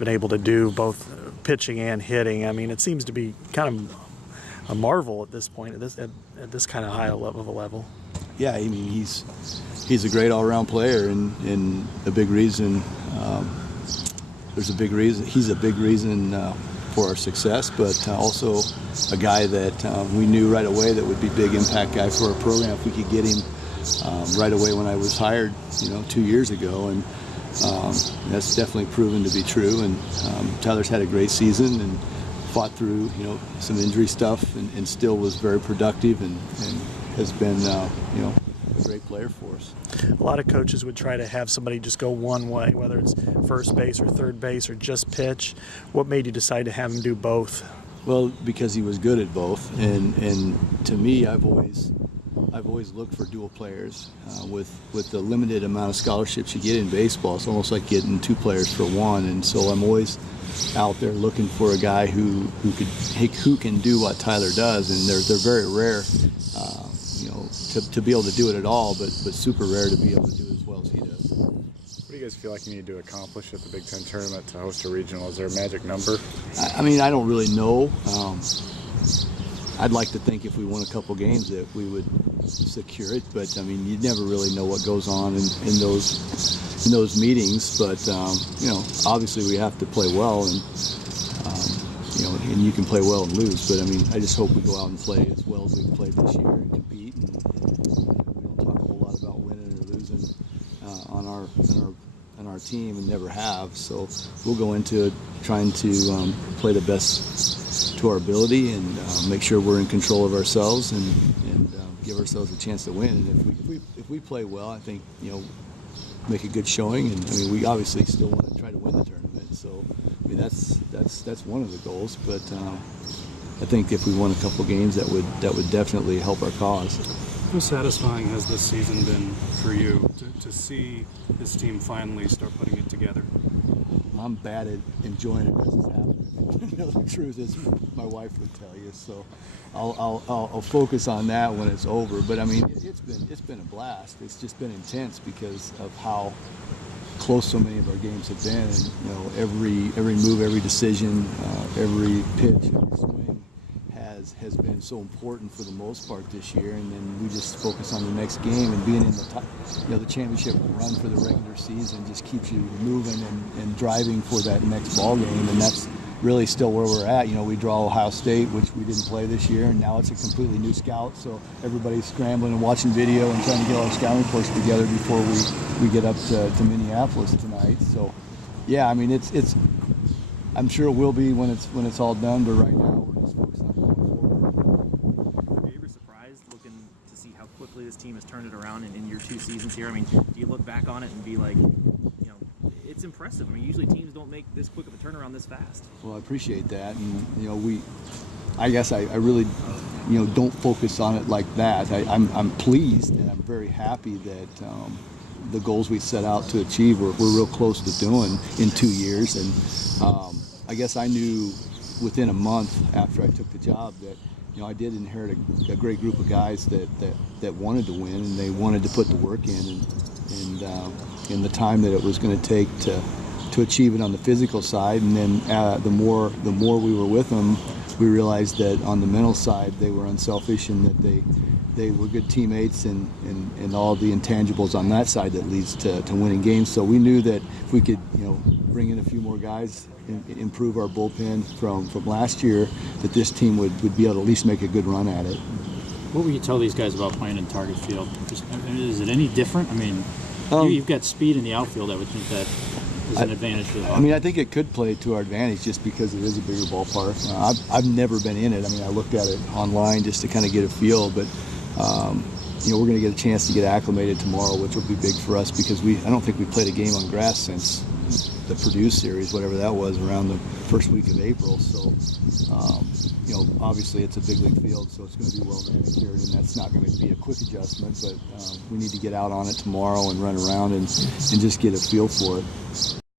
been able to do, both pitching and hitting. I mean, it seems to be kind of a marvel at this point, at this kind of high level of a level. Yeah, I mean, he's a great all-around player, and a big reason. He's a big reason for our success, but also a guy that we knew right away that would be a big impact guy for our program if we could get him right away when I was hired, 2 years ago, and that's definitely proven to be true. And Tyler's had a great season and fought through, some injury stuff, and still was very productive and has been, a great player for us. A lot of coaches would try to have somebody just go one way, whether it's first base or third base or just pitch. What made you decide to have him do both? Well, because he was good at both, and to me, I've always looked for dual players. With the limited amount of scholarships you get in baseball, it's almost like getting two players for one, and so I'm always out there looking for a guy who can do what Tyler does, and they're very rare, to be able to do it at all, but super rare to be able to do it as well as he does. What do you guys feel like you need to accomplish at the Big Ten tournament to host a regional? Is there a magic number? I mean, I don't really know. I'd like to think if we won a couple games that we would secure it, but I mean, you never really know what goes on in those meetings. But obviously we have to play well, and and you can play well and lose. But I mean, I just hope we go out and play as well as we've played this year and compete. And we don't talk a whole lot about winning or losing on our team, and never have. So we'll go into it trying to play the best to our ability and make sure we're in control of ourselves and give ourselves a chance to win. And if we play well, I think make a good showing. And I mean, we obviously still want to try to win the tournament. So I mean, that's one of the goals. But I think if we won a couple games, that would definitely help our cause. How satisfying has this season been for you to see this team finally start putting it together? I'm bad at enjoying it as it's happening. The truth is, my wife would tell you. So I'll focus on that when it's over. But I mean, it's been a blast. It's just been intense because of how close so many of our games have been. And every move, every decision, every pitch, every swing has been so important for the most part this year. And then we just focus on the next game, and being in the championship run for the regular season just keeps you moving and driving for that next ball game. And that's really still where we're at. We draw Ohio State, which we didn't play this year, and now it's a completely new scout. So everybody's scrambling and watching video and trying to get our scouting reports together before we get up to Minneapolis tonight. So yeah, I mean, it's I'm sure it will be when it's all done, but right now we're just focused on going forward. Are you ever surprised looking to see how quickly this team has turned it around in your 2 seasons here? I mean, do you look back on it and be like, it's impressive. I mean, usually teams don't make this quick of a turnaround this fast. Well, I appreciate that, and I guess I really don't focus on it like that. I'm pleased and I'm very happy that the goals we set out to achieve we're real close to doing in 2 years. And I guess I knew within a month after I took the job that I did inherit a great group of guys that wanted to win, and they wanted to put the work in and the time that it was going to take to achieve it on the physical side. And then the more we were with them, we realized that on the mental side they were unselfish, and that they were good teammates, and all the intangibles on that side that leads to winning games. So we knew that if we could bring in a few more guys and improve our bullpen from last year, that this team would be able to at least make a good run at it. What would you tell these guys about playing in Target Field? Is it any different? I mean, you've got speed in the outfield. I would think that is an advantage for them. I mean, I think it could play to our advantage just because it is a bigger ballpark. I've never been in it. I mean, I looked at it online just to kind of get a feel, but we're going to get a chance to get acclimated tomorrow, which will be big for us because I don't think we played a game on grass since the Purdue series, whatever that was, around the first week of April. So, obviously it's a big league field, so it's going to be well manicured, and that's not going to be a quick adjustment, but we need to get out on it tomorrow and run around and just get a feel for it.